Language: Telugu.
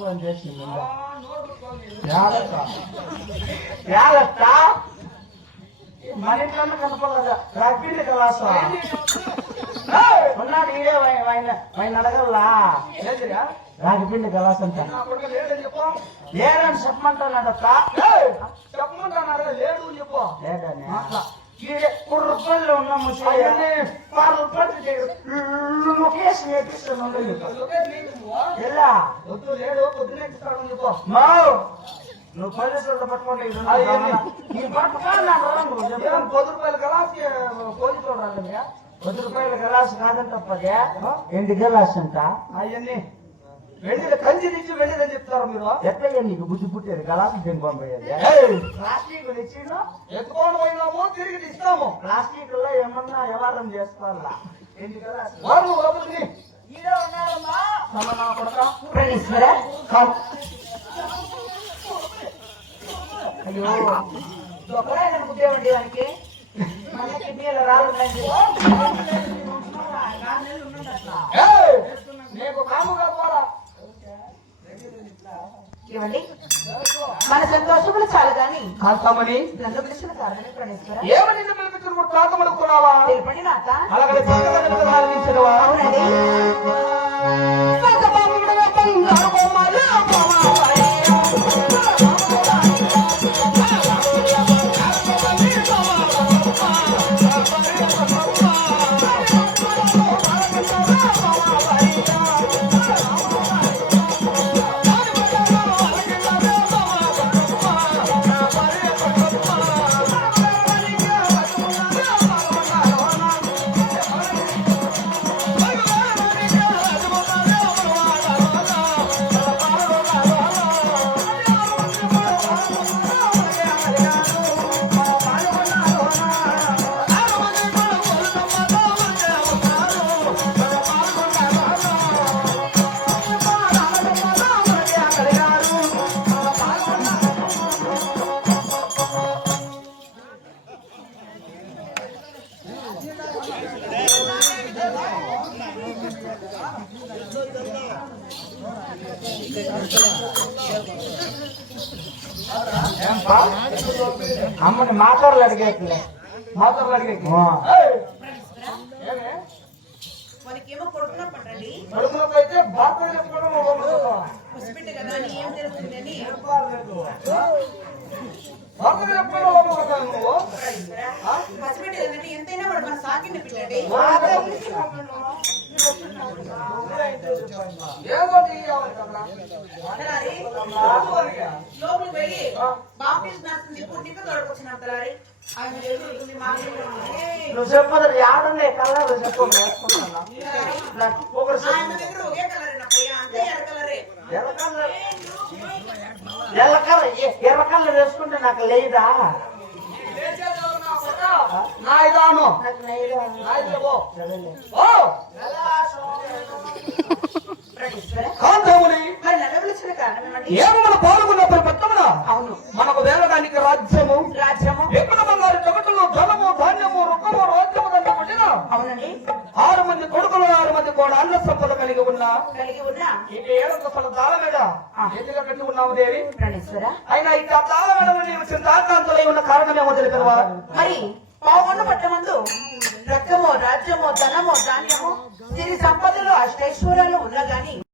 ఫోన్ చేసింది మన ఇంట్లో కనపడదా రగ్బీని కలాస ఉన్నాడు ఈడే ఆయన అడగల్లా రాగిపిండి కలాస్ అంట లేడని చెప్పమంటాడట లేడు చెప్పు లేడని రూపాయలు ఉన్న ముసలి 10 రూపాయలు లొకేషన్ వేపిస్తాను ఎలా లేడు పొద్దున చెప్పు నువ్వు 10 రూపాయలు పట్టుకుంటే ₹10 కలాస్ పోలీసు చూడాలి 10 రూపాయల గలాస్ కాదని తప్పదే ఎండి గలాస్ అంట అవన్నీ వెళ్ళి కంచి నుంచి వెళ్ళిదని చెప్తారు మీరు ఎట్లయ్యా నీకు బుద్ధి పుట్టేది గలాస్ దేని పంపేది ప్లాస్టిక్ తెచ్చిను ఎత్తుకోండి పోయినాము తిరిగి ఇస్తాము ప్లాస్టిక్ లో ఏమన్నా వ్యవహారం చేసుకోవాలా ఎండి గలాస్ ఈడే ఉన్నారమ్మా అయ్యో ఒకరైనా బుద్ధేమండి వానికి మన కిడ్నీలో రాళ్ళు నీకు కాముగా పోరా ఇవ్వండి మన సంతోషములు చాలు గాని కాంతమణి నన్ను పిలిచిన కారణమే ప్రణేశ్వర ఏమని పిలిపించిన కాంతమనుకున్నావా తెలుపండి నాత అలాగే ఆలోచించవా అవునండి అమ్మని మాట్లాడలు అడిగేట్లే మాత్రలు అడిగే మనకేమో కొడుకున్నా పట్టండి కడుపులోకి అయితే బాగా చెప్పుకోవడం పసిబిడ్డ కదా అని ఏం తెలుస్తుంది అని బాగా చెప్పుకోవడం నువ్వు పసిబిడ్డ కదండి ఎంతైనా వాడు మన సాకిన పిల్లండి లోపలికి వెళ్ళి బాప్టిస్ట్ నర్సింది పుట్టిక తోడుకొచ్చిన తలారి నువ్వు చెప్పదు ఆడలే కలర్ చెప్పు ఆయన దగ్గర ఒకే కలర్ అంతే ఎర్ర కలరే ఎర్ర కలర్ వేసుకుంటే నాకు లేదా నాయదాను నాకు లేదా ఏమన్నా పాల్గొన్నప్పుడు పట్టమున అవును మనకు వేలడానికి రాజ్యము ఎక్కడ బంగారు జగటులు ధనము ధాన్యము రుకము రాజ్యము దండ పుట్టిన అవునండి 6 మంది కొడుకులు 6 మంది కూడా అన్న సంపద కలిగి ఉన్నా ఇక 7 అసలు తాళమేడ ఎందుగా కట్టి ఉన్నావు దేవి అయినా ఇక తాళమేడ నీవు చింతాకాంతులై ఉన్న కారణమేమో తెలిపినవా మరి పావుగొండ పట్టమందు రక్తమో రాజ్యమో ధనమో ధాన్యమో సిరి సంపదలు అష్టైశ్వర్యాలు ఉన్నా గాని